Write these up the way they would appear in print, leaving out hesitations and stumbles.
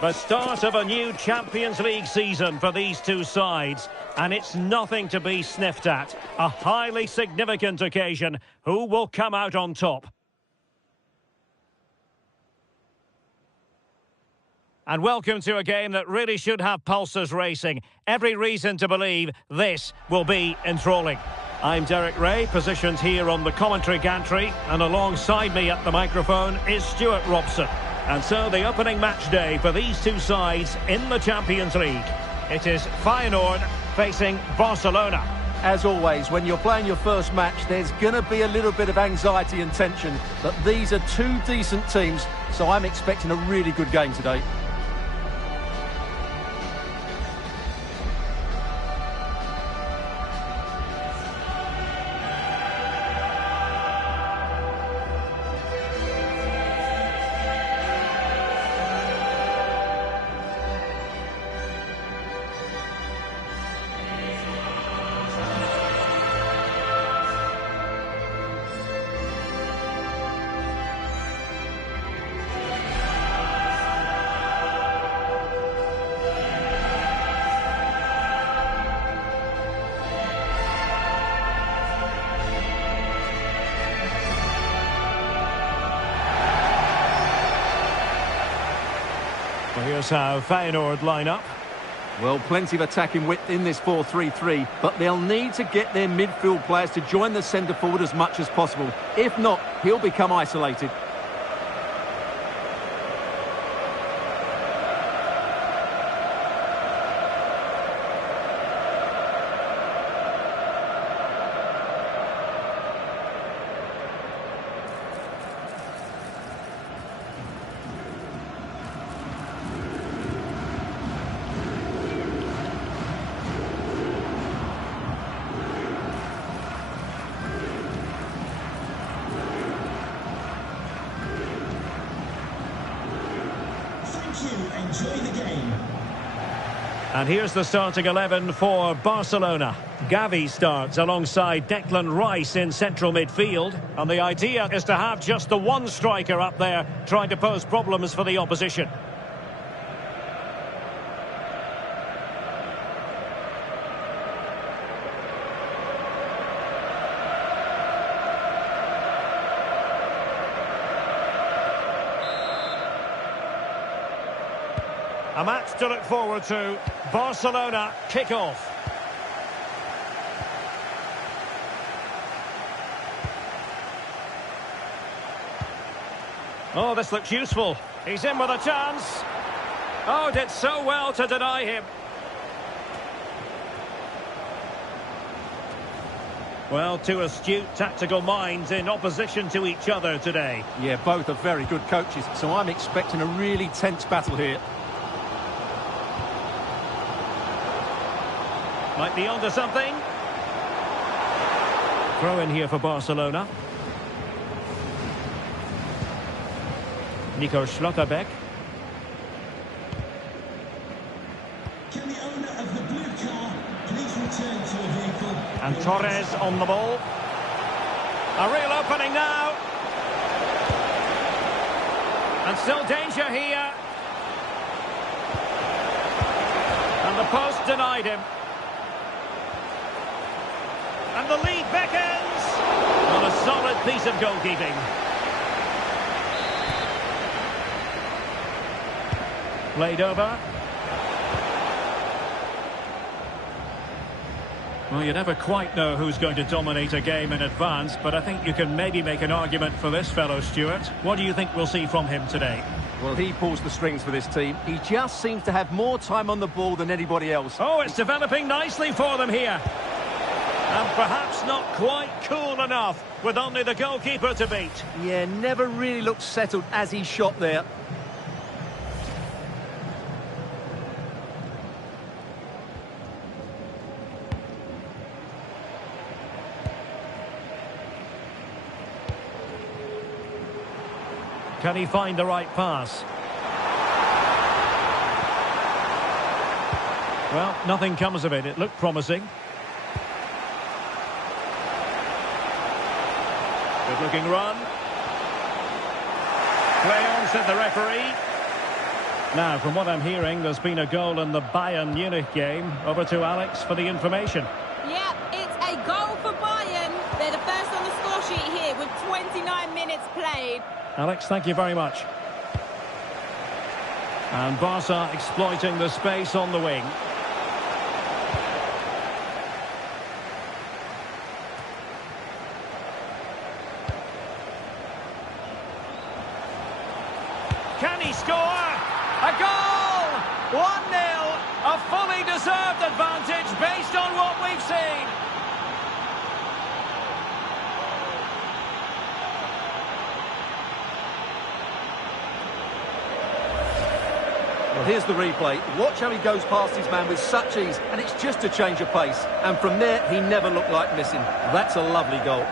The start of a new Champions League season for these two sides, and it's nothing to be sniffed at. A highly significant occasion. Who will come out on top? And welcome to a game that really should have pulses racing. Every reason to believe this will be enthralling. I'm Derek Ray, positioned here on the commentary gantry, and alongside me at the microphone is Stuart Robson. And so the opening match day for these two sides in the Champions League. It is Feyenoord facing Barcelona. As always, when you're playing your first match, there's going to be a little bit of anxiety and tension. But these are two decent teams, so I'm expecting a really good game today. Here's how Feyenoord line up. Well, plenty of attacking width in this 4-3-3, but they'll need to get their midfield players to join the centre forward as much as possible. If not, he'll become isolated. Enjoy the game. And here's the starting 11 for Barcelona. Gavi starts alongside Declan Rice in central midfield. And the idea is to have just the one striker up there trying to pose problems for the opposition. A match to look forward to. Barcelona kick-off. Oh, this looks useful. He's in with a chance. Oh, did so well to deny him. Well, two astute tactical minds in opposition to each other today. Yeah, both are very good coaches, so I'm expecting a really tense battle here. Might be onto something. Throw in here for Barcelona. Nico Schlotterbeck. Can the owner of the blue car please return to a vehicle? And Torres on the ball. A real opening now. And still danger here. And the post denied him. And the lead beckons. On a solid piece of goalkeeping. Played over. Well, you never quite know who's going to dominate a game in advance, but I think you can maybe make an argument for this fellow, Stuart. What do you think we'll see from him today? Well, he pulls the strings for this team. He just seems to have more time on the ball than anybody else. Oh, it's developing nicely for them here. And perhaps not quite cool enough, with only the goalkeeper to beat. Yeah, never really looked settled as he shot there. Can he find the right pass? Well, nothing comes of it. It looked promising. Good looking run. Play on, said the referee. Now, from what I'm hearing, there's been a goal in the Bayern Munich game. Over to Alex for the information. Yeah, it's a goal for Bayern. They're the first on the score sheet here with 29 minutes played. Alex, thank you very much. And Barca exploiting the space on the wing. Can he score? A goal! 1-0. A fully deserved advantage based on what we've seen. Well, here's the replay. Watch how he goes past his man with such ease, and it's just a change of pace. And from there, he never looked like missing. That's a lovely goal.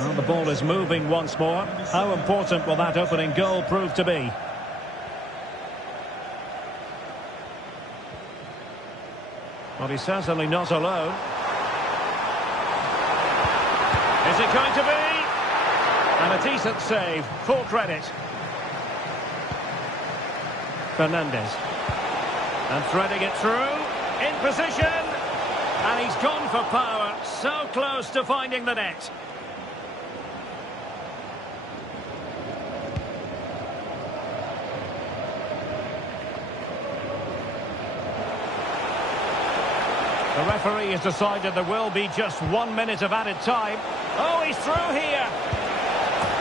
Well, the ball is moving once more. How important will that opening goal prove to be? Well, he's certainly not alone. Is it going to be? And a decent save. Full credit. Fernandez. And threading it through. In position. And he's gone for power. So close to finding the net. The referee has decided there will be just 1 minute of added time. Oh, he's through here.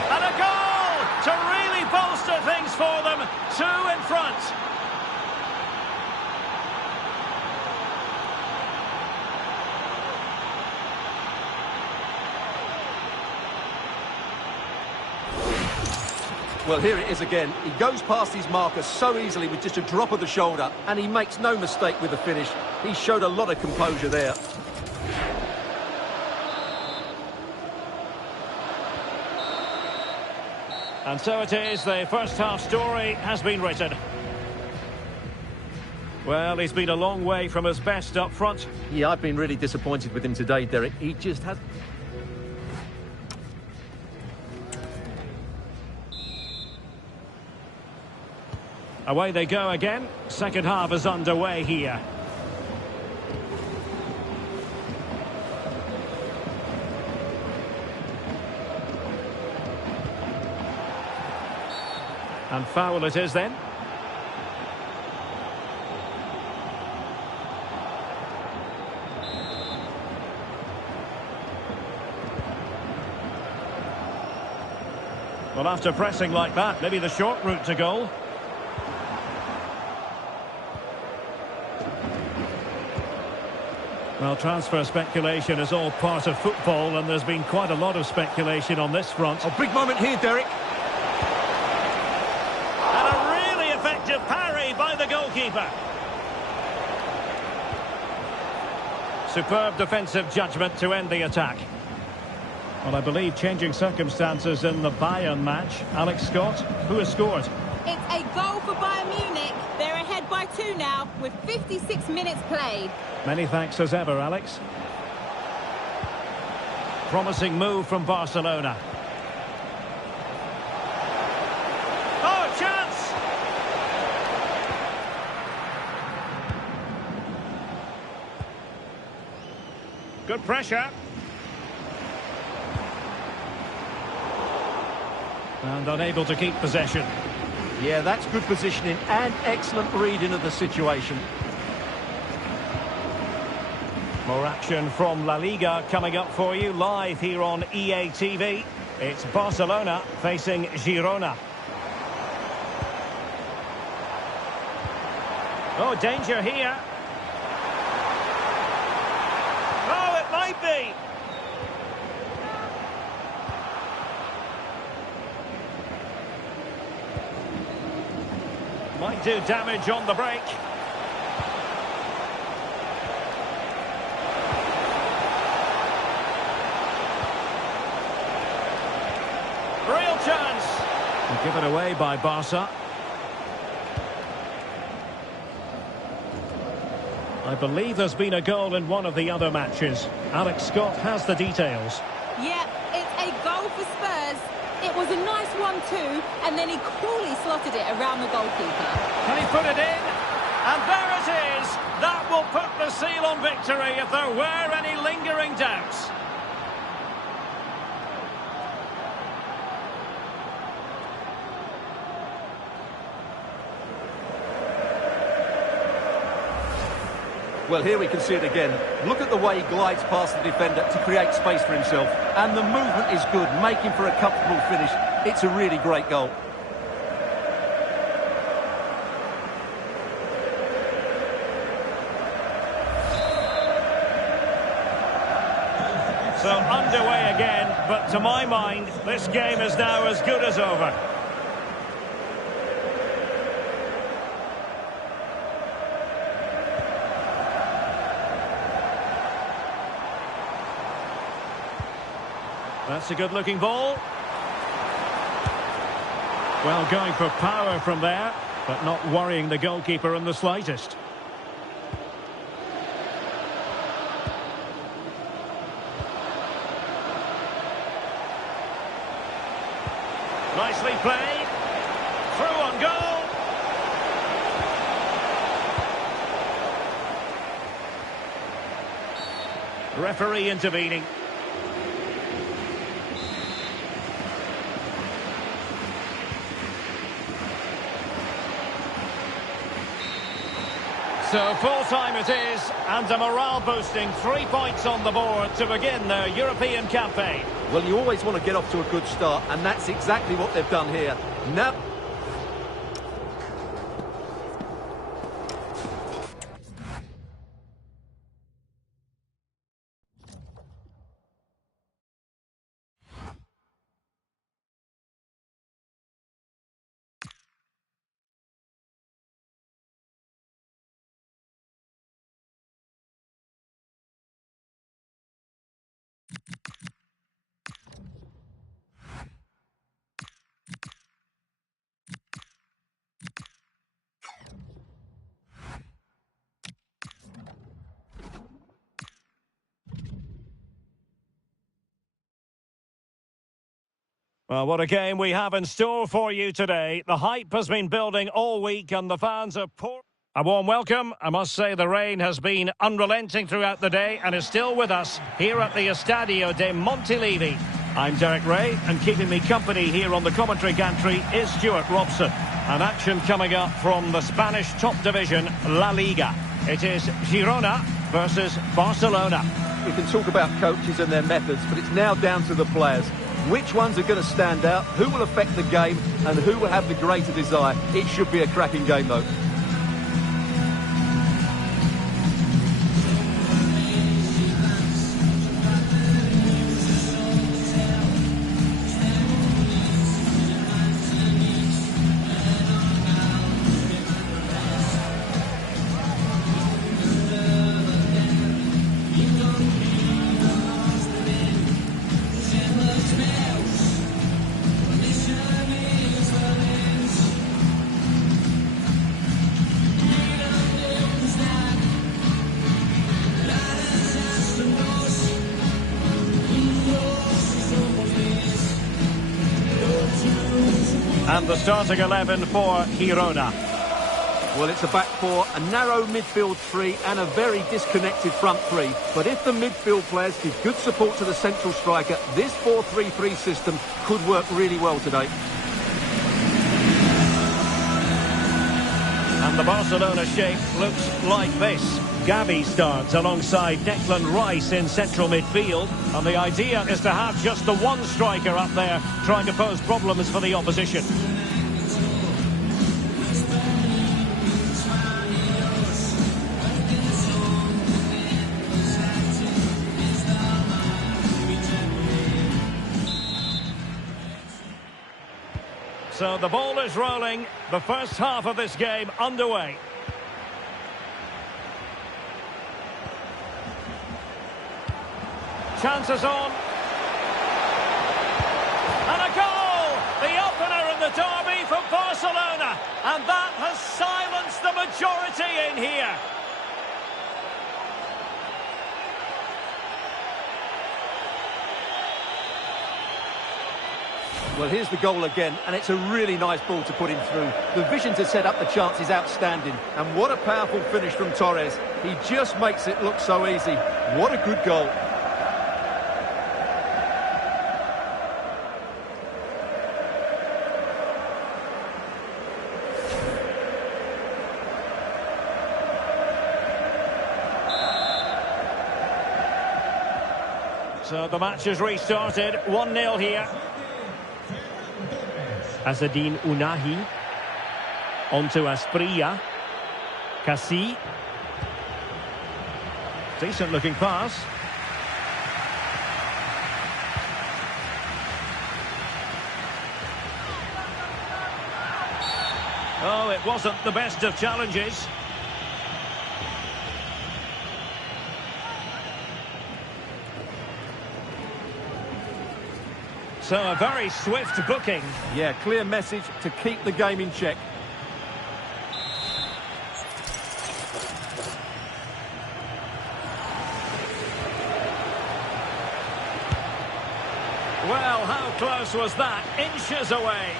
And a goal to really bolster things for them. 2 in front. Well, here it is again. He goes past his marker so easily with just a drop of the shoulder, and he makes no mistake with the finish. He showed a lot of composure there. And so it is, the first half story has been written. Well, he's been a long way from his best up front. Yeah, I've been really disappointed with him today, Derek. He just has... Away they go again. Second half is underway here. And foul it is then. Well, after pressing like that, maybe the short route to goal. Well, transfer speculation is all part of football, and there's been quite a lot of speculation on this front. Oh, big moment here, Derek. And a really effective parry by the goalkeeper. Superb defensive judgment to end the attack. Well, I believe changing circumstances in the Bayern match. Alex Scott, who has scored? It's a goal for Bayern Munich. They're ahead by 2 now with 56 minutes played. Many thanks as ever, Alex. Promising move from Barcelona. Oh, chance! Good pressure. And unable to keep possession. Yeah, that's good positioning and excellent reading of the situation. More action from La Liga coming up for you live here on EA TV. It's Barcelona facing Girona. Oh, danger here. Oh, it might be. Might do damage on the break. Real chance. Given away by Barca. I believe there's been a goal in one of the other matches. Alex Scott has the details. Yeah, it's a goal for Spurs. It was a nice one too, and then he coolly slotted it around the goalkeeper. Can he put it in? And there it is! That will put the seal on victory if there were any lingering doubts. Well, here we can see it again. Look at the way he glides past the defender to create space for himself. And the movement is good, making for a comfortable finish. It's a really great goal. So underway again, but to my mind, this game is now as good as over. That's a good-looking ball. Well, going for power from there, but not worrying the goalkeeper in the slightest. Nicely played. Through on goal. Referee intervening. So full-time it is, and a morale-boosting 3 points on the board to begin their European campaign. Well, you always want to get off to a good start, and that's exactly what they've done here. Now... Well, what a game we have in store for you today. The hype has been building all week and the fans are poor. A warm welcome. I must say the rain has been unrelenting throughout the day and is still with us here at the Estadio de Montilivi. I'm Derek Ray, and keeping me company here on the commentary gantry is Stuart Robson. An action coming up from the Spanish top division, La Liga. It is Girona versus Barcelona. We can talk about coaches and their methods, but it's now down to the players. Which ones are going to stand out, who will affect the game, and who will have the greater desire? It should be a cracking game, though. And the starting 11 for Girona. Well, it's a back four, a narrow midfield three and a very disconnected front three. But if the midfield players give good support to the central striker, this 4-3-3 system could work really well today. And the Barcelona shape looks like this. Gavi starts alongside Declan Rice in central midfield. And the idea is to have just the one striker up there trying to pose problems for the opposition. So the ball is rolling. The first half of this game underway. Chances on. And a goal! The opener in the derby for Barcelona, and that has silenced the majority in here. Well, here's the goal again, and it's a really nice ball to put him through. The vision to set up the chance is outstanding, and what a powerful finish from Torres. He just makes it look so easy. What a good goal. So the match has restarted, 1-0 here. Azzedine Ounahi. Onto Asprilla. Cassie. Decent looking pass. Oh, it wasn't the best of challenges. So a very swift booking. Yeah, clear message to keep the game in check. Well, how close was that? Inches away.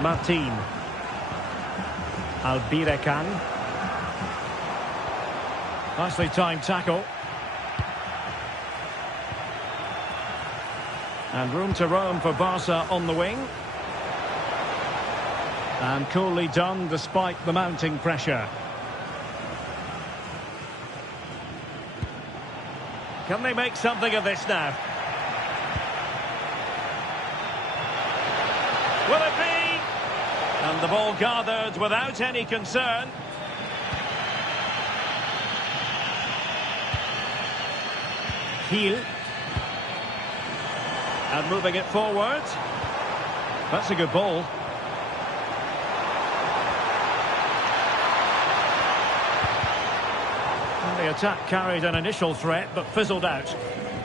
Martin. Albirekan. Nicely timed tackle. And room to roam for Barca on the wing. And coolly done despite the mounting pressure. Can they make something of this now? Will it be? And the ball gathered without any concern. Heel. And moving it forward. That's a good ball. And the attack carried an initial threat, but fizzled out.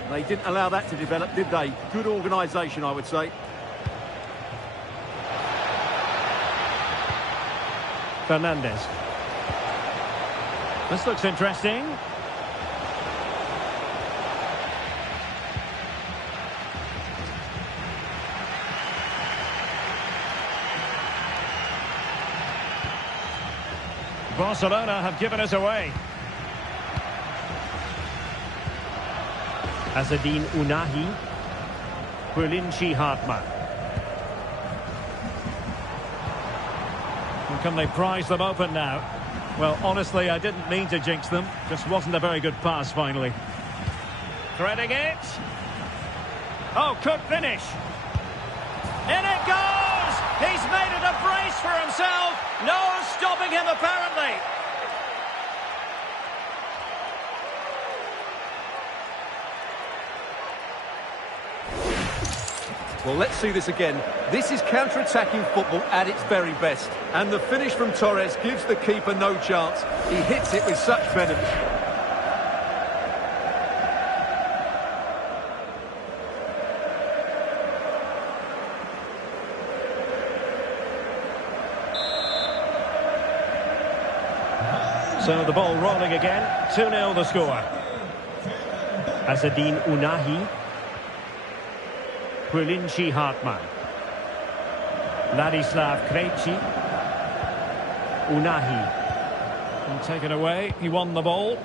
They didn't allow that to develop, did they? Good organisation, I would say. Fernandez. This looks interesting. Barcelona have given us away. Azzedine Ounahi. Berlinci Hartmann. And can they prize them open now? Well, honestly, I didn't mean to jinx them. Just wasn't a very good pass, finally. Threading it. Oh, could finish. In it goes! He's made it a brace for himself. No stopping him, apparently. Well, let's see this again. This is counter-attacking football at its very best. And the finish from Torres gives the keeper no chance. He hits it with such venom. So the ball rolling again. 2-0 the score. Azzedine Ounahi. Berlinci Hartmann. Ladislav Krejci. Ounahi. And taken away. He won the ball.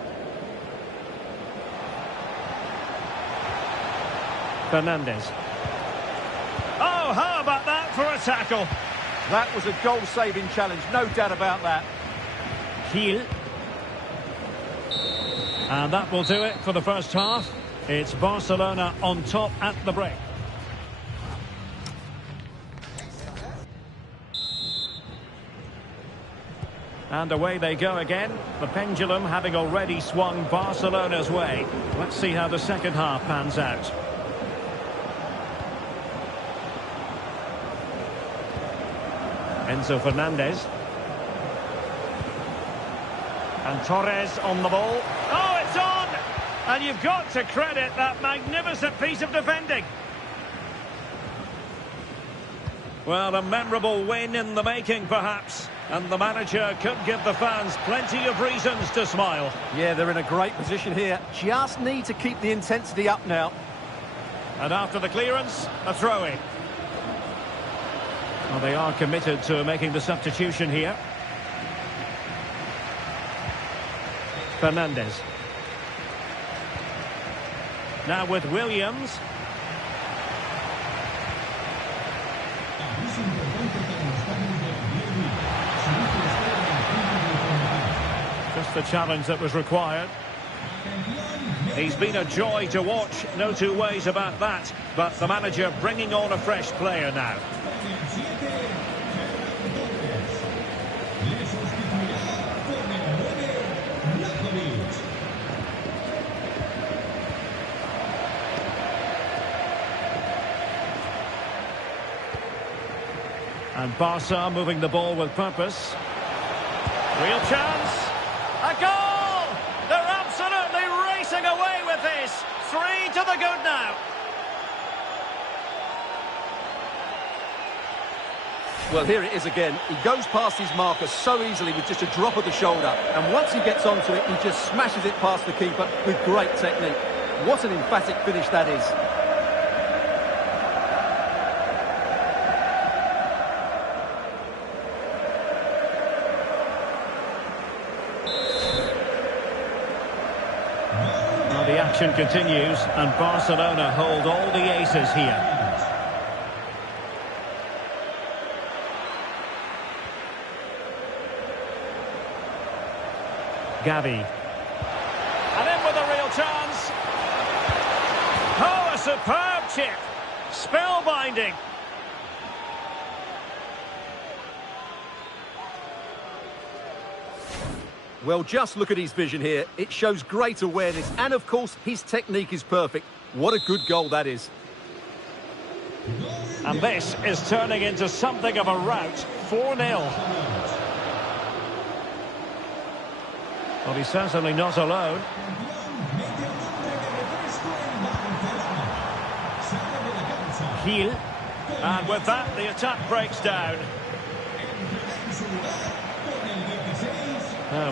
Fernandez. Oh, how about that for a tackle? That was a goal-saving challenge, no doubt about that. Heel. And that will do it for the first half. It's Barcelona on top at the break. And away they go again. The pendulum having already swung Barcelona's way. Let's see how the second half pans out. Enzo Fernandez. And Torres on the ball. Oh, it's on! And you've got to credit that magnificent piece of defending. Well, a memorable win in the making, perhaps. And the manager could give the fans plenty of reasons to smile. Yeah, they're in a great position here. Just need to keep the intensity up now. And after the clearance, a throw-in. Well, they are committed to making the substitution here. Fernandez. Now with Williams. Just the challenge that was required. He's been a joy to watch, no two ways about that. But the manager bringing on a fresh player now. And Barca moving the ball with purpose. Real chance. A goal! They're absolutely racing away with this. 3 to the good now. Well, here it is again. He goes past his marker so easily with just a drop of the shoulder. And once he gets onto it, he just smashes it past the keeper with great technique. What an emphatic finish that is. Well, the action continues, and Barcelona hold all the aces here. Gavi. And in with a real chance. Oh, a superb chip. Spellbinding. Well, just look at his vision here. It shows great awareness, and of course, his technique is perfect. What a good goal that is. And this is turning into something of a rout. 4-0. Well, he's certainly not alone. Gil. And with that, the attack breaks down.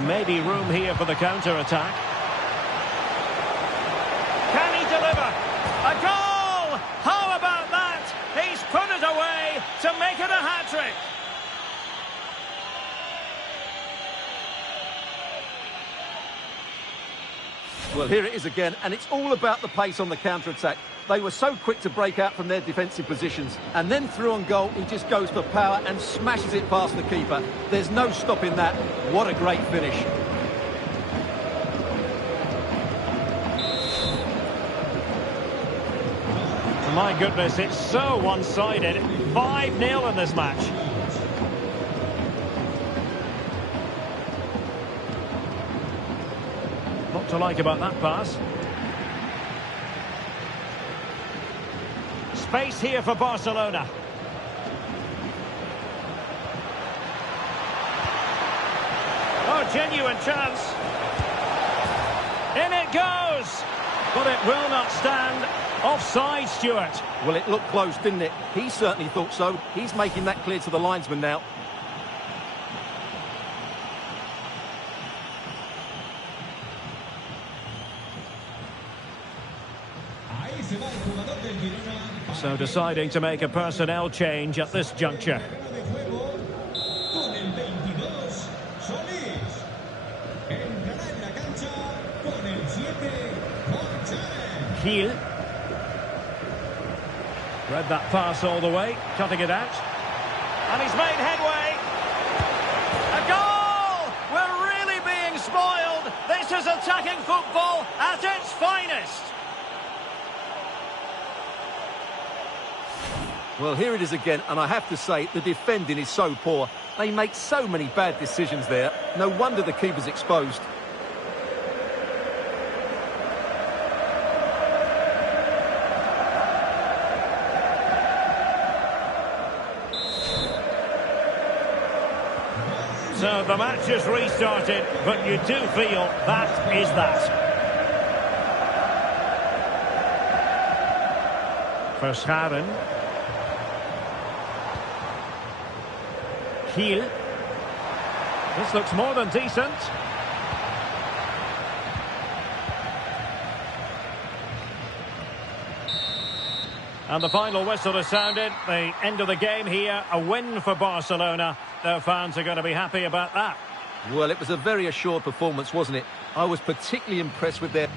Maybe room here for the counter-attack. Can he deliver? A goal! How about that? He's put it away to make it a hat-trick. Well, here it is again, and it's all about the pace on the counter-attack. They were so quick to break out from their defensive positions. And then through on goal, he just goes for power and smashes it past the keeper. There's no stopping that. What a great finish. My goodness, it's so one-sided. 5-0 in this match. What to like about that pass? Space here for Barcelona. Oh, genuine chance. In it goes. But it will not stand. Offside, Stuart. Well, it looked close, didn't it? He certainly thought so. He's making that clear to the linesman now. So deciding to make a personnel change at this juncture. Gil. Read that pass all the way, cutting it out. And he's made headway. A goal! We're really being spoiled. This is attacking football at its finest. Well, here it is again, and I have to say, the defending is so poor. They make so many bad decisions there. No wonder the keeper's exposed. So the match is restarted, but you do feel that is that. Verscharen. Kiel. This looks more than decent. And the final whistle has sounded. The end of the game here. A win for Barcelona. Their fans are going to be happy about that. Well, it was a very assured performance, wasn't it? I was particularly impressed with their...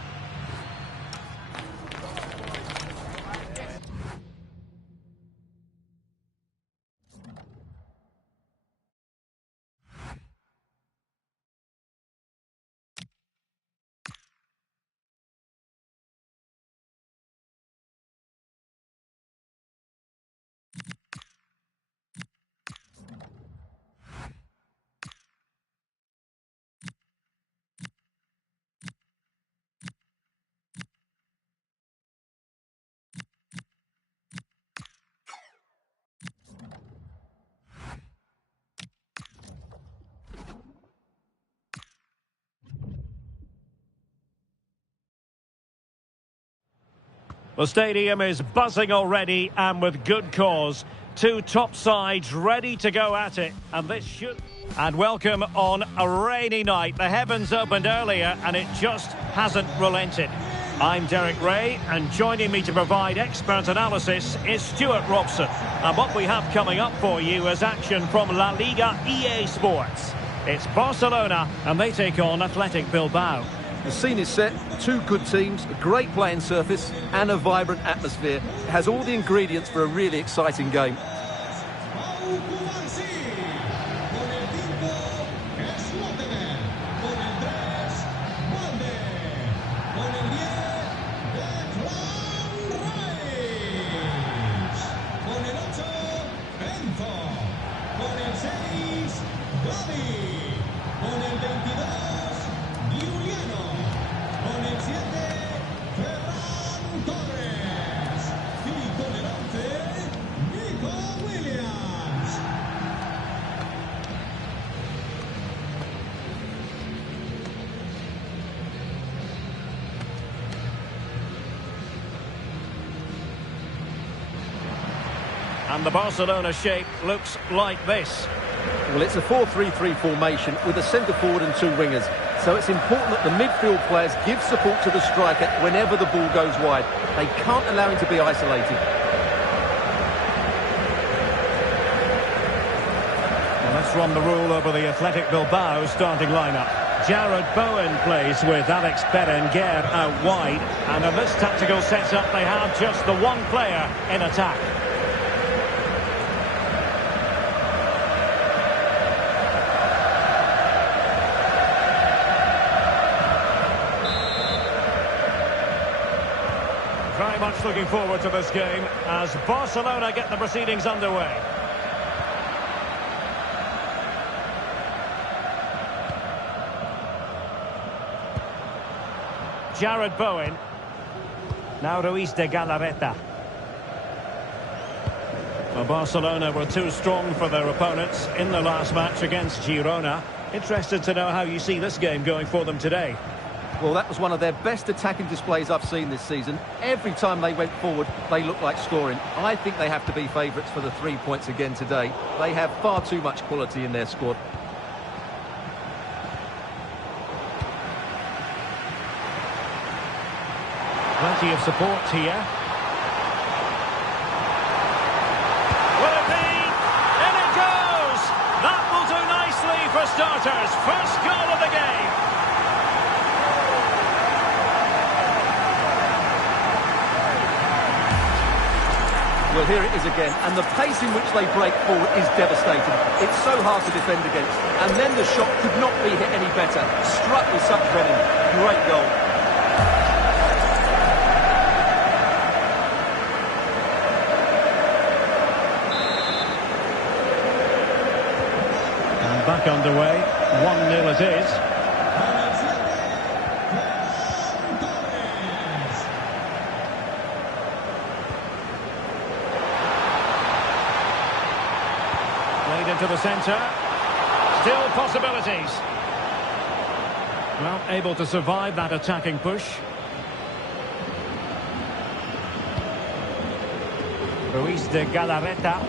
The stadium is buzzing already, and with good cause. Two top sides ready to go at it, and this should... And welcome on a rainy night. The heavens opened earlier, and it just hasn't relented. I'm Derek Ray, and joining me to provide expert analysis is Stuart Robson. And what we have coming up for you is action from La Liga EA Sports. It's Barcelona, and they take on Athletic Bilbao. The scene is set, two good teams, a great playing surface and a vibrant atmosphere. It has all the ingredients for a really exciting game. And the Barcelona shape looks like this. Well, it's a 4-3-3 formation with a centre forward and two wingers. So it's important that the midfield players give support to the striker whenever the ball goes wide. They can't allow him to be isolated. Well, let's run the rule over the Athletic Bilbao starting lineup. Jared Bowen plays with Alex Berenguer out wide. And in this tactical setup, they have just the one player in attack. Very much looking forward to this game as Barcelona get the proceedings underway. Jared Bowen. Now Ruiz de Galarreta. Well, Barcelona were too strong for their opponents in the last match against Girona. Interested to know how you see this game going for them today. Well, that was one of their best attacking displays I've seen this season. Every time they went forward, they looked like scoring. I think they have to be favourites for the 3 points again today. They have far too much quality in their squad. Plenty of support here. Will it be? In it goes! That will do nicely for starters. First goal of the game. Well, here it is again, and the pace in which they break forward is devastating. It's so hard to defend against, and then the shot could not be hit any better. Struck with such venom. Great goal. And back underway, 1-0 it is. Into the centre. Still possibilities. Well, able to survive that attacking push. Ruiz de Galarreta.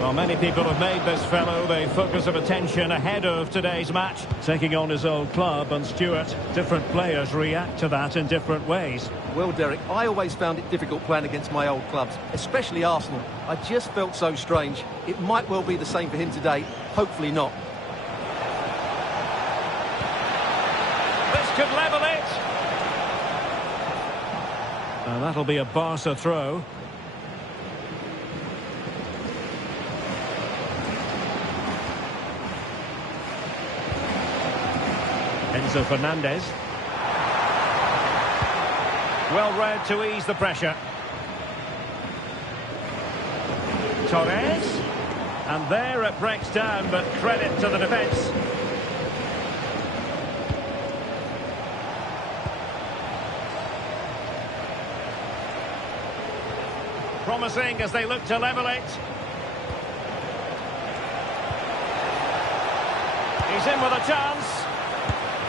Well, many people have made this fellow the focus of attention ahead of today's match, taking on his old club. And Stuart, different players react to that in different ways. Well, Derek, I always found it difficult playing against my old clubs, especially Arsenal. I just felt so strange. It might well be the same for him today. Hopefully not. This could level it. And that'll be a Barca throw. Enzo Fernandez. Well read to ease the pressure. Torres. And there it breaks down, but credit to the defence. Promising as they look to level it. He's in with a chance.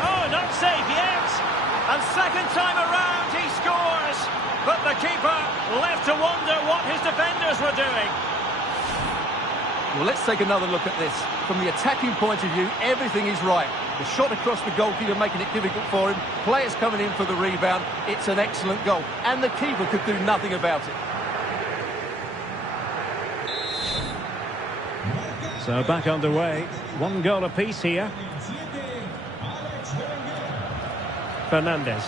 Oh, not safe yet. And second time around he scores. But the keeper left to wonder what his defenders were doing. Well, let's take another look at this. From the attacking point of view, everything is right. The shot across the goalkeeper making it difficult for him. Players coming in for the rebound. It's an excellent goal. And the keeper could do nothing about it. So back underway. One goal apiece here. Fernandez.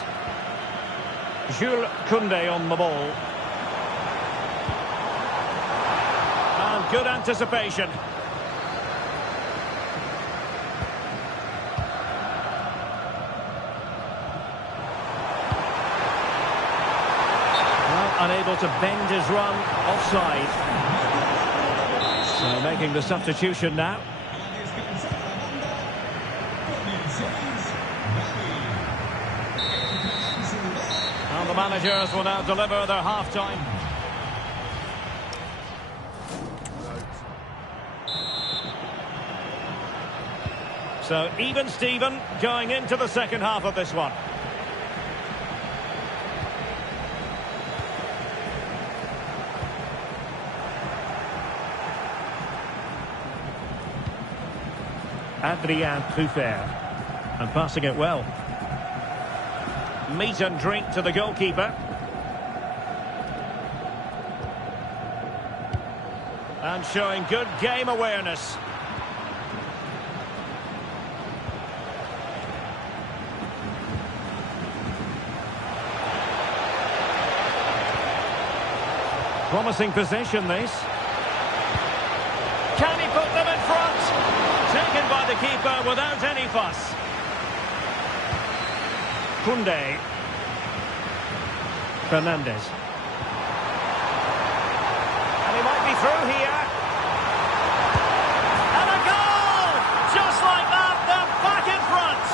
Jules Koundé on the ball. And good anticipation. Well, unable to bend his run, offside. So making the substitution now. And the managers will now deliver their half-time. So even Steven going into the second half of this one. Adrien Truffert. And passing it well. Meat and drink to the goalkeeper. And showing good game awareness. Promising possession, this. Can he put them in front? Taken by the keeper without any fuss. Koundé. Fernandez. And he might be through here. And a goal! Just like that, they're back in front.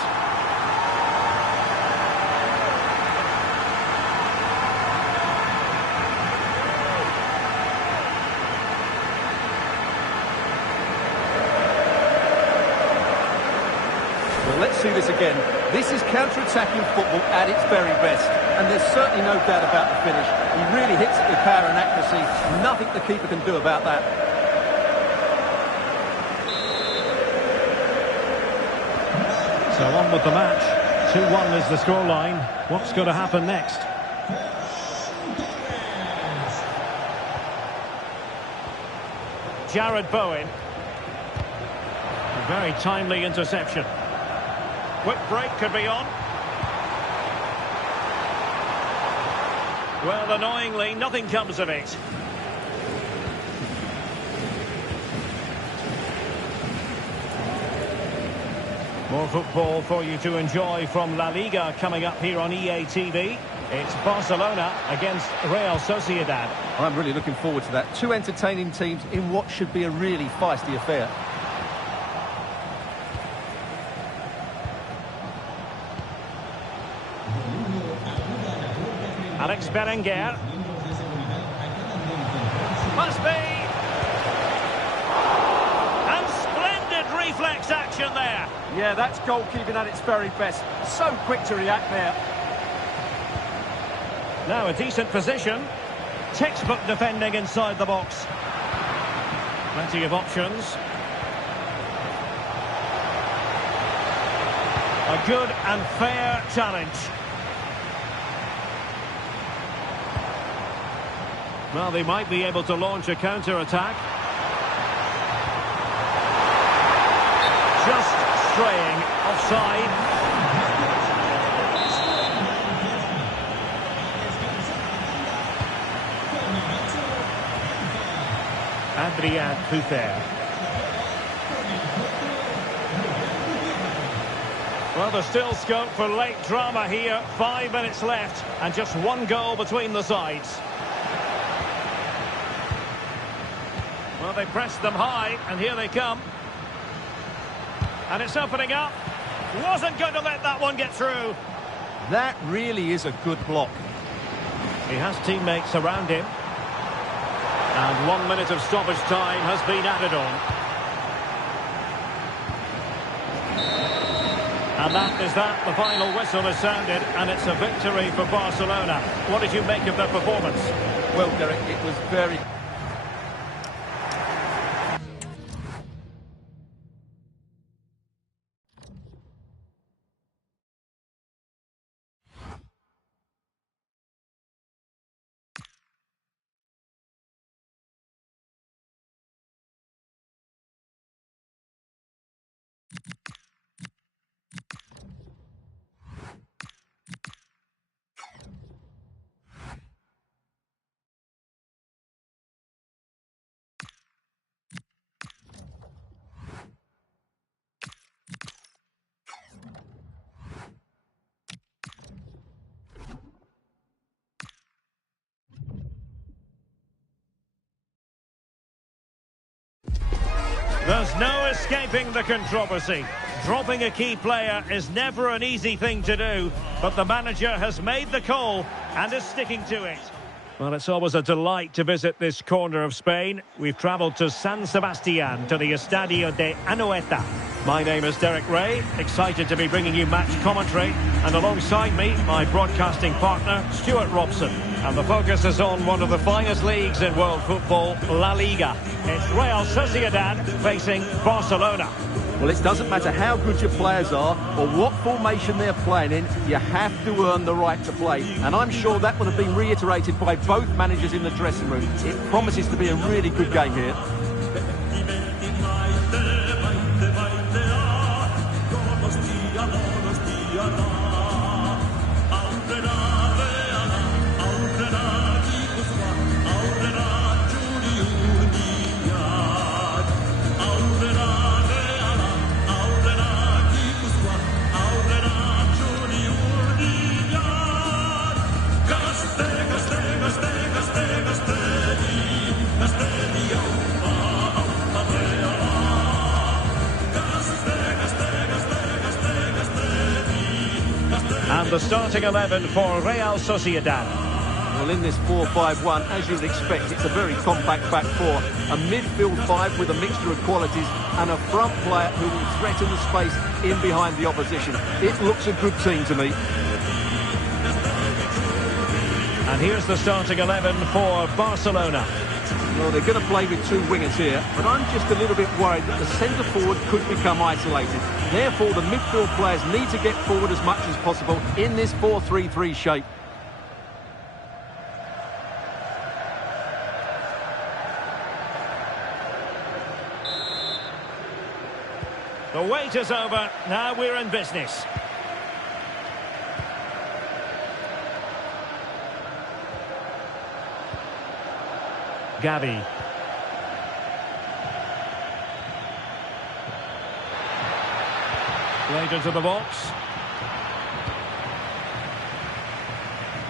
Well, let's see this again. This is counter-attacking football at its very best. And there's certainly no doubt about the finish. He really hits it with power and accuracy. Nothing the keeper can do about that. So on with the match. 2-1 is the scoreline. What's going to happen next? Jared Bowen. A very timely interception. Quick break could be on. Well, annoyingly, nothing comes of it. More football for you to enjoy from La Liga coming up here on EA TV. It's Barcelona against Real Sociedad. I'm really looking forward to that. Two entertaining teams in what should be a really feisty affair. Alex Berenguer. Must be. And splendid reflex action there. Yeah, that's goalkeeping at its very best. So quick to react there. Now a decent position. Textbook defending inside the box. Plenty of options. A good and fair challenge. Well, they might be able to launch a counter-attack. Just straying offside. Ep12. Well, there's still scope for late drama here. 5 minutes left and just one goal between the sides. Well, they pressed them high and here they come. And it's opening up. Wasn't going to let that one get through. That really is a good block. He has teammates around him. And 1 minute of stoppage time has been added on. And that is that. The final whistle has sounded, and it's a victory for Barcelona. What did you make of their performance? Well, Derek, it was very... There's no escaping the controversy. Dropping a key player is never an easy thing to do, but the manager has made the call and is sticking to it. Well, it's always a delight to visit this corner of Spain. We've travelled to San Sebastián, to the Estadio de Anoeta. My name is Derek Ray, excited to be bringing you match commentary, and alongside me, my broadcasting partner, Stuart Robson. And the focus is on one of the finest leagues in world football, La Liga. It's Real Sociedad facing Barcelona. Well, it doesn't matter how good your players are or what formation they're playing in, you have to earn the right to play. And I'm sure that would have been reiterated by both managers in the dressing room. It promises to be a really good game here. And the starting 11 for Real Sociedad. Well, in this 4-5-1, as you'd expect, it's a very compact back four. A midfield five with a mixture of qualities and a front player who will threaten the space in behind the opposition. It looks a good team to me. And here's the starting 11 for Barcelona. Well, they're going to play with two wingers here, but I'm just a little bit worried that the centre forward could become isolated. Therefore, the midfield players need to get forward as much as possible in this 4-3-3 shape. The wait is over. Now we're in business. Gavi. Played into the box.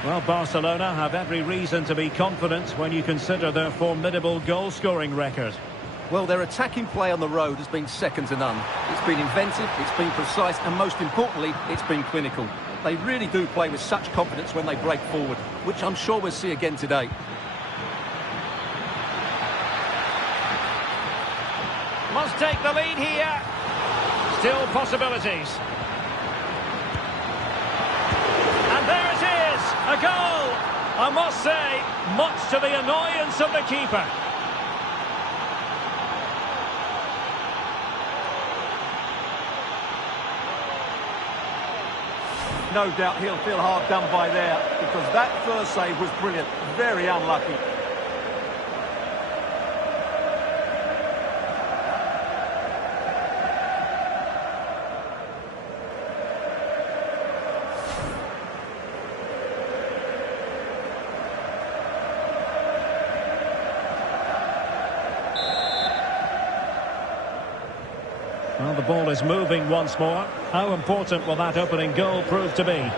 Well, Barcelona have every reason to be confident when you consider their formidable goal-scoring record. Well, their attacking play on the road has been second to none. It's been inventive, it's been precise, and most importantly, it's been clinical. They really do play with such confidence when they break forward, which I'm sure we'll see again today. Must take the lead here. Still possibilities. And there it is, a goal. I must say, much to the annoyance of the keeper. No doubt he'll feel hard done by there, because that first save was brilliant. Very unlucky. Well, the ball is moving once more. How important will that opening goal prove to be?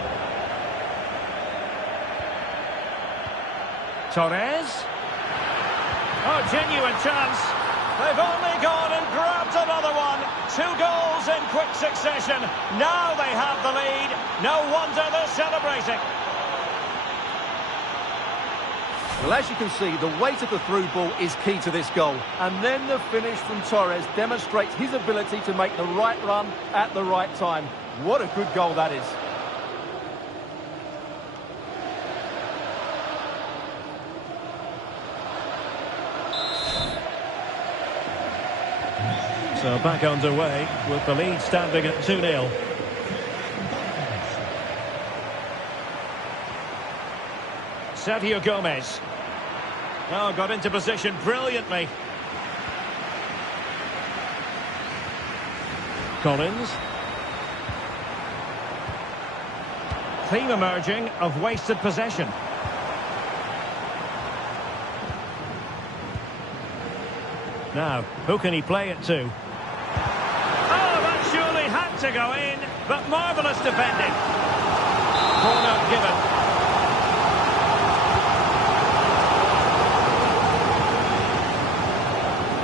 Torres. Oh, genuine chance. They've only gone and grabbed another one. 2 goals in quick succession. Now they have the lead. No wonder they're celebrating. Well, as you can see, the weight of the through ball is key to this goal. And then the finish from Torres demonstrates his ability to make the right run at the right time. What a good goal that is. So back underway with the lead standing at 2-0. Sergio Gomez. Oh, got into position brilliantly. Collins. Theme emerging of wasted possession. Now, who can he play it to? Oh, that surely had to go in, but marvellous defending. Corner given.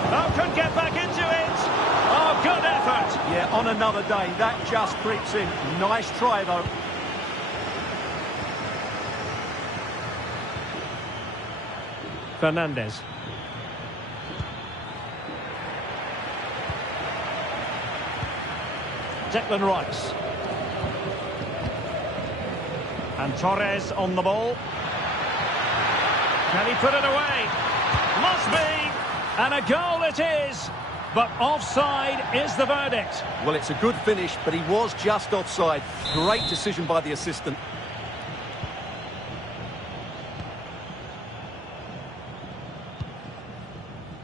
Oh, could get back into it. Oh, good effort. Yeah, on another day, that just creeps in. Nice try, though. Fernandez. Declan Rice. And Torres on the ball. Can he put it away? Must be. And a goal it is. But offside is the verdict. Well, it's a good finish, but he was just offside. Great decision by the assistant.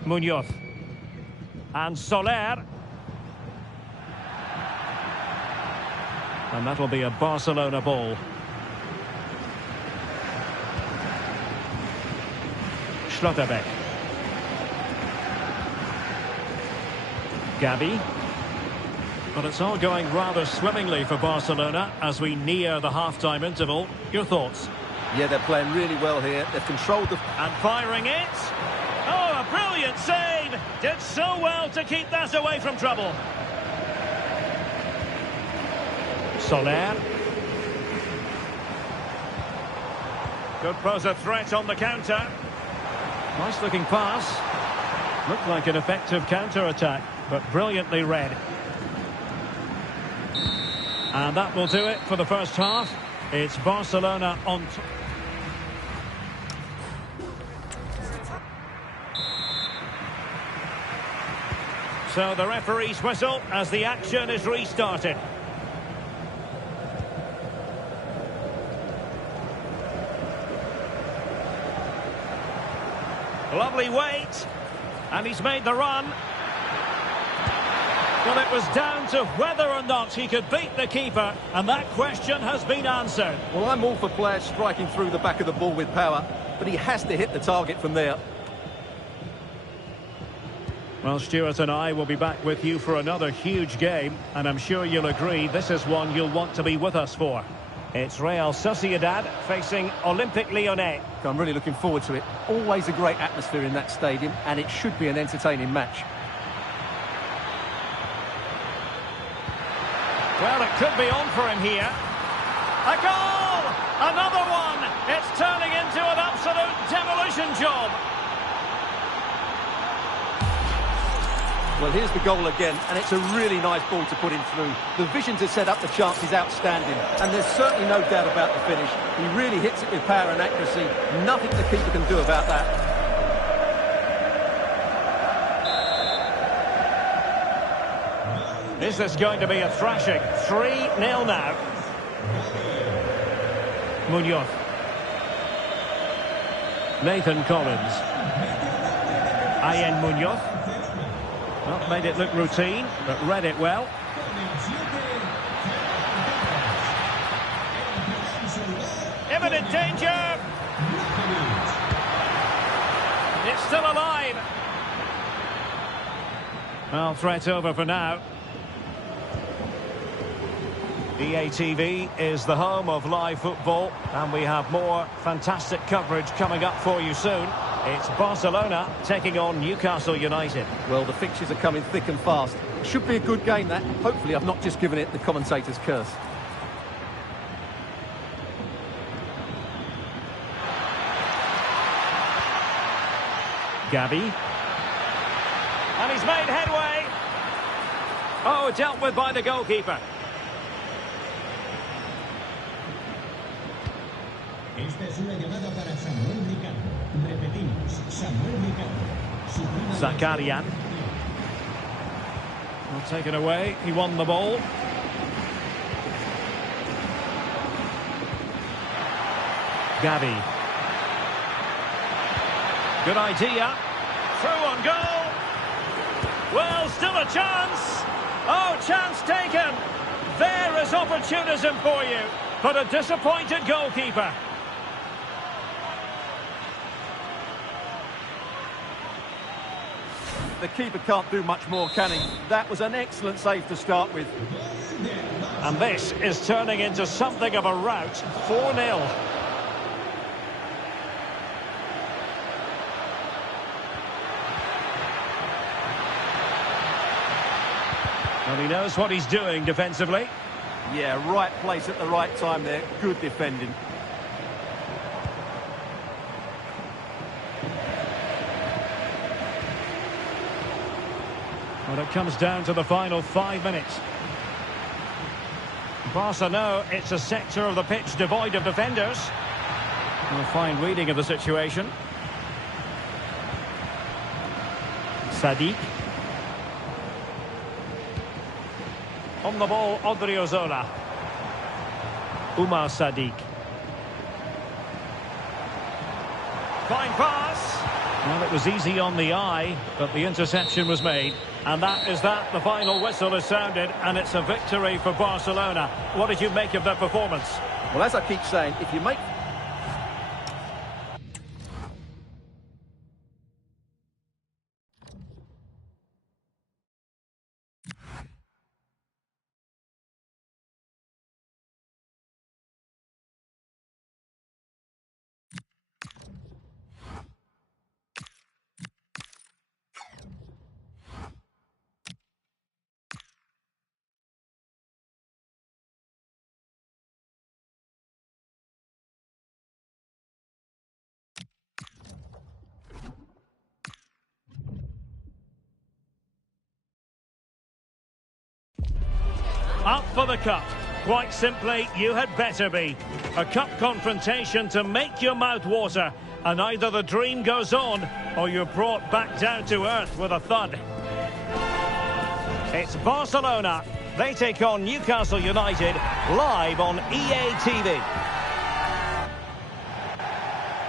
Munoz. And Soler. And that'll be a Barcelona ball. Schlotterbeck. Gabi. But it's all going rather swimmingly for Barcelona as we near the half-time interval. Your thoughts? Yeah, they're playing really well here. They've controlled the... And firing it. Oh, a brilliant save. Did so well to keep that away from trouble. Soler. Could pose a threat on the counter. Nice looking pass. Looked like an effective counter-attack, but brilliantly read. And that will do it for the first half. It's Barcelona on top. So the referee's whistle as the action is restarted. Lovely weight, and he's made the run. Well, it was down to whether or not he could beat the keeper, and that question has been answered. Well, I'm all for players striking through the back of the ball with power, but he has to hit the target from there. Well, Stuart and I will be back with you for another huge game, and I'm sure you'll agree this is one you'll want to be with us for. It's Real Sociedad facing Olympique Lyonnais. I'm really looking forward to it. Always a great atmosphere in that stadium, and it should be an entertaining match. Well, it could be on for him here. A goal! Another one! It's turning into an absolute demolition job. Well, here's the goal again, and it's a really nice ball to put him through. The vision to set up the chance is outstanding, and there's certainly no doubt about the finish. He really hits it with power and accuracy. Nothing the keeper can do about that. Is this going to be a thrashing? 3-0 now. Munoz. Nathan Collins. Ian Munoz. Well, made it look routine, but read it well. Imminent danger! It's still alive! Well, threat over for now. Ep12 is the home of live football, and we have more fantastic coverage coming up for you soon. It's Barcelona taking on Newcastle United. Well, the fixtures are coming thick and fast. It should be a good game, that. Hopefully I've not just given it the commentator's curse. Gavi. And he's made headway. Oh, dealt with by the goalkeeper. Esta es una llamada para Samuel Ricardo. Repetimos, Samuel Ricardo. Zakarian. Well, taken away. He won the ball. Gavi. Good idea. Through on goal. Well, still a chance. Oh, chance taken. There is opportunism for you. But a disappointed goalkeeper. The keeper can't do much more, can he? That was an excellent save to start with. And this is turning into something of a rout. 4-0. And he knows what he's doing defensively. Yeah, right place at the right time there. Good defending. Well, it comes down to the final 5 minutes. Barca know it's a sector of the pitch devoid of defenders. A fine reading of the situation. Sadiq. On the ball, Odriozola. Umar Sadiq. Fine pass. Well, it was easy on the eye, but the interception was made. And that is that. The final whistle is sounded, and it's a victory for Barcelona. What did you make of their performance? Well, as I keep saying, if you make... Up for the cup. Quite simply, you had better be. A cup confrontation to make your mouth water. And either the dream goes on, or you're brought back down to earth with a thud. It's Barcelona. They take on Newcastle United live on EA TV.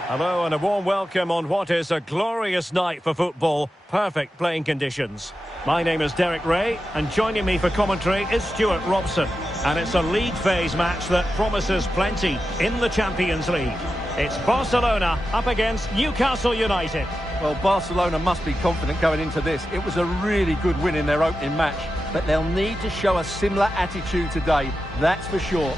Hello and a warm welcome on what is a glorious night for football. Perfect playing conditions. My name is Derek Ray, and joining me for commentary is Stuart Robson. And it's a league phase match that promises plenty in the Champions League. It's Barcelona up against Newcastle United. Well, Barcelona must be confident going into this. It was a really good win in their opening match, but they'll need to show a similar attitude today, that's for sure.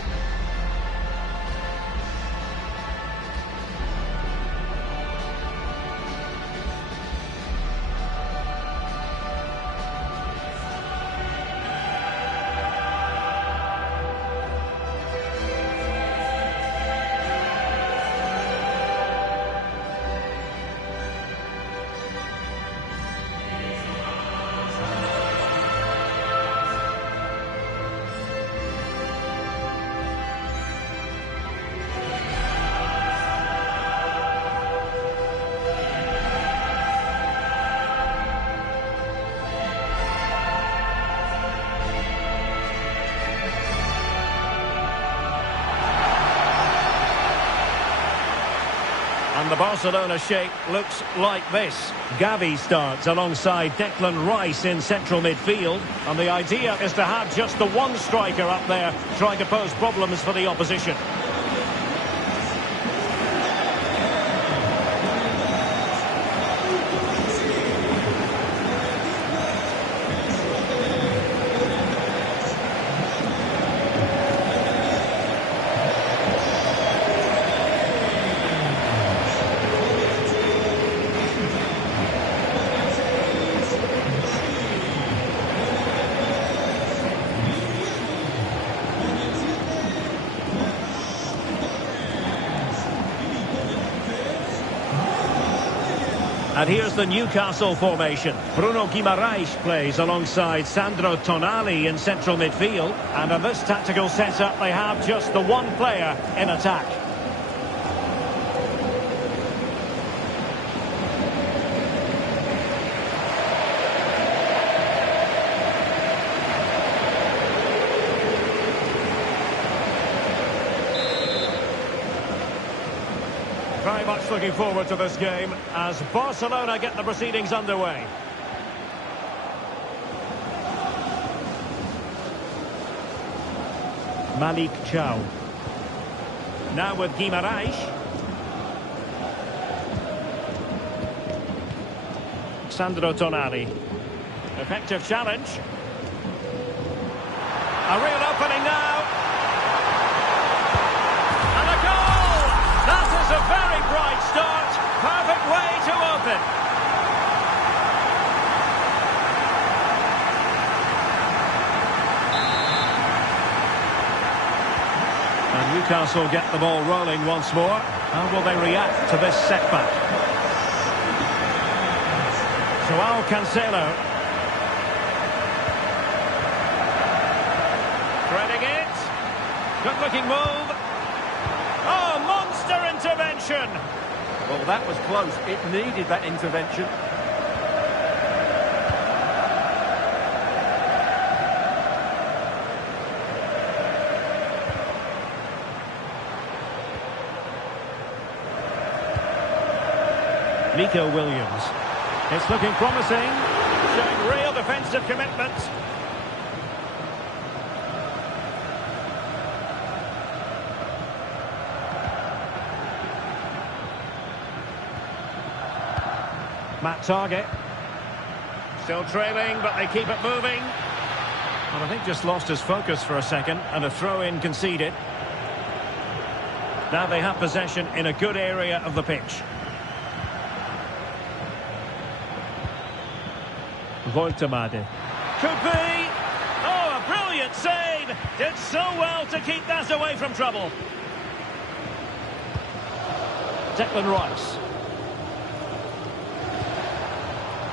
the Barcelona shape looks like this. Gavi starts alongside Declan Rice in central midfield. And the idea is to have just the one striker up there trying to pose problems for the opposition. And here's the Newcastle formation. Bruno Guimaraes plays alongside Sandro Tonali in central midfield. And in this tactical setup, they have just the one player in attack. Very much looking forward to this game as Barcelona get the proceedings underway. Malik Chow. Now with Guimaraes. Sandro Tonali. Effective challenge. A real opening now. And a goal! That is a very bright start. Perfect way to open. And Newcastle get the ball rolling once more. How will they react to this setback? Joao Cancelo. Threading it. Good looking move. Oh, monster intervention. Well, that was close. It needed that intervention. Nico Williams. It's looking promising, showing real defensive commitment. Matt Target. Still trailing, but they keep it moving. And I think just lost his focus for a second, and a throw-in conceded. Now they have possession in a good area of the pitch. Voltemade. Could be! Oh, a brilliant save! Did so well to keep that away from trouble. Declan Rice.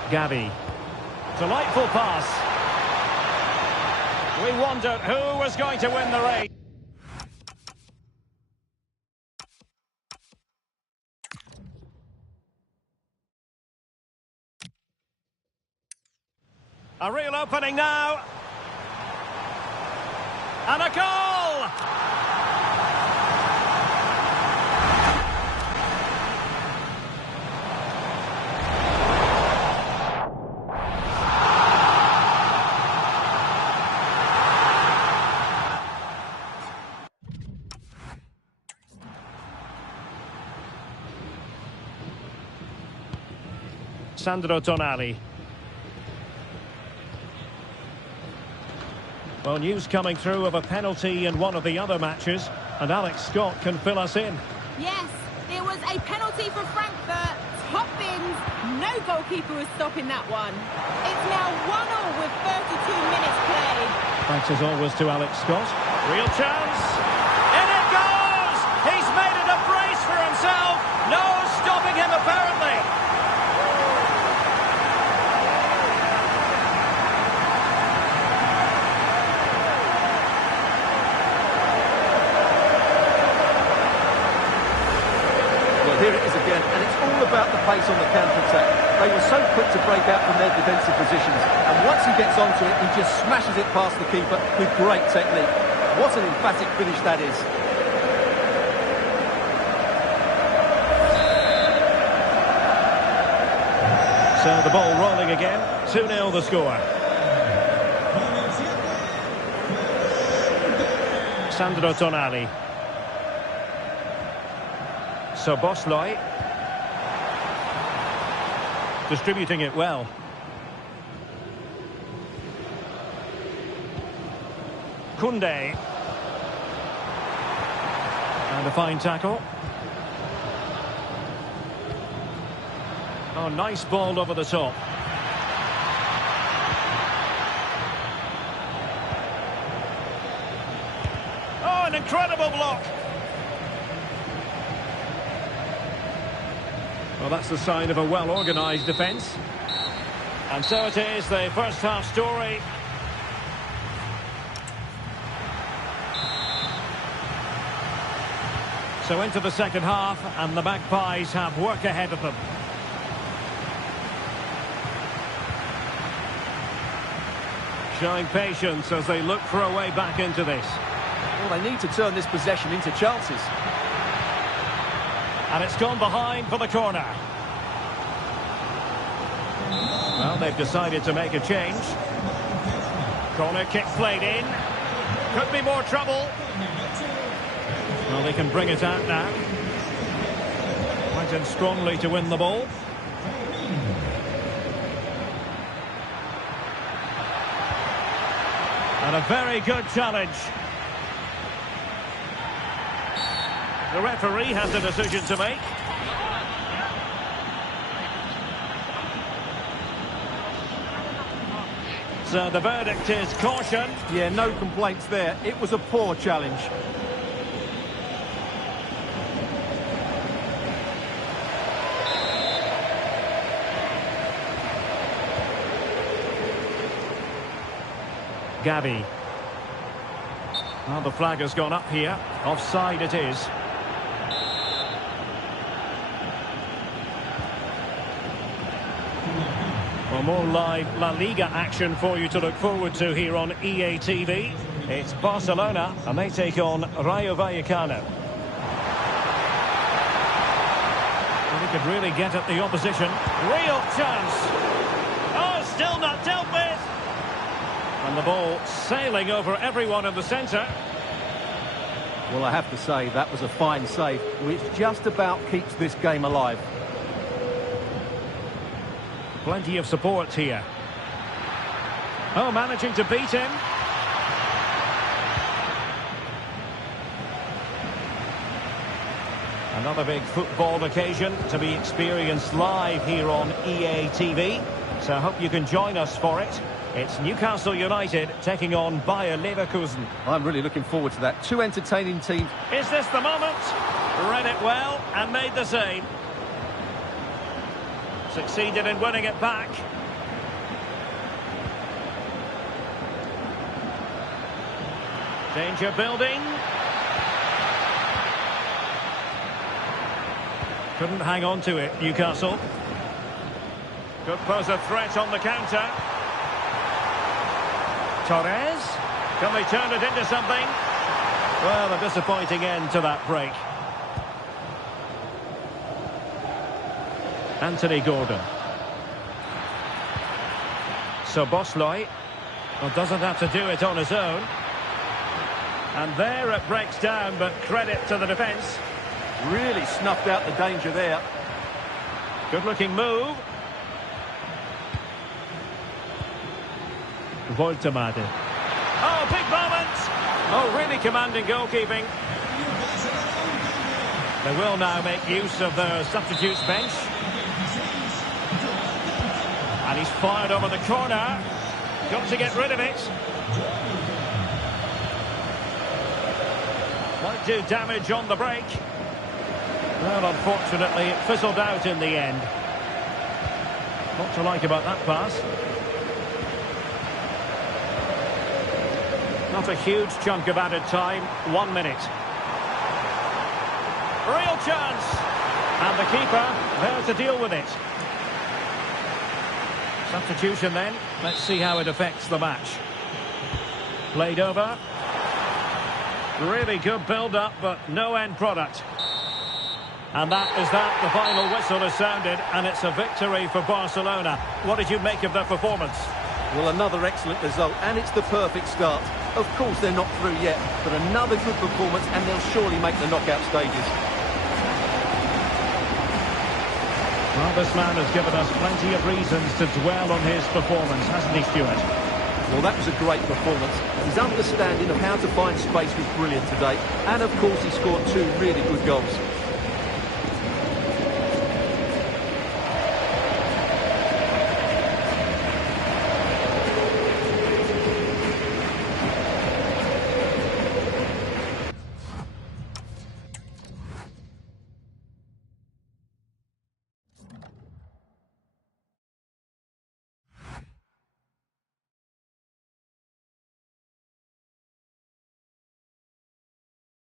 Gavi. Delightful pass. We wondered who was going to win the race. A real opening now. And a goal! Sandro Tonali. Well, news coming through of a penalty in one of the other matches, and Alex Scott can fill us in. Yes, it was a penalty for Frankfurt. Top bins, no goalkeeper was stopping that one. It's now 1-1 with 32 minutes played. Thanks as always to Alex Scott. Real chance. In it goes! He's made it a brace for himself. No stopping him apparently. Here it is again, and it's all about the pace on the counter-attack. They were so quick to break out from their defensive positions, and once he gets onto it, he just smashes it past the keeper with great technique. What an emphatic finish that is. So the ball rolling again. 2-0 the score. Sandro Tonali. So Bosley. Distributing it well. Koundé. And a fine tackle. Oh, nice ball over the top. Oh, an incredible block. Well, that's the sign of a well-organised defence. And so it is, the first half story. So into the second half, and the Magpies have work ahead of them. Showing patience as they look for a way back into this. Well, they need to turn this possession into chances. And it's gone behind for the corner. Well, they've decided to make a change. Corner kick played in. Could be more trouble. Well, they can bring it out now. Went in strongly to win the ball. And a very good challenge. The referee has a decision to make. So the verdict is caution. Yeah, no complaints there. It was a poor challenge. Gavi. Well, the flag has gone up here. Offside it is. Well, more live La Liga action for you to look forward to here on EA TV. It's Barcelona, and they take on Rayo Vallecano. Well, they could really get at the opposition. Real chance. Oh, still not dealt with. And the ball sailing over everyone in the centre. Well, I have to say, that was a fine save, which just about keeps this game alive. Plenty of support here. Oh, managing to beat him. Another big football occasion to be experienced live here on EA TV. So I hope you can join us for it. It's Newcastle United taking on Bayer Leverkusen. I'm really looking forward to that. Two entertaining teams. Is this the moment? Read it well and made the save. Succeeded in winning it back. Danger building. Couldn't hang on to it, Newcastle. Could pose a threat on the counter. Torres. Can they turn it into something? Well, a disappointing end to that break. Anthony Gordon. So Bosley, well, doesn't have to do it on his own. And there it breaks down, but credit to the defence. Really snuffed out the danger there. Good-looking move. Voltemade. Oh, big moment! Oh, really commanding goalkeeping. They will now make use of their substitutes bench. And he's fired over the corner. Got to get rid of it. Might do damage on the break. Well, unfortunately, it fizzled out in the end. What to like about that pass? Not a huge chunk of added time. 1 minute. Real chance. And the keeper there to deal with it. Substitution then. Let's see how it affects the match. Played over. Really good build-up, but no end product. And that is that. The final whistle has sounded, and it's a victory for Barcelona. What did you make of their performance? Well, another excellent result, and it's the perfect start. Of course, they're not through yet, but another good performance, and they'll surely make the knockout stages. Well, this man has given us plenty of reasons to dwell on his performance, hasn't he, Stuart? Well, that was a great performance. His understanding of how to find space was brilliant today, and of course he scored 2 really good goals.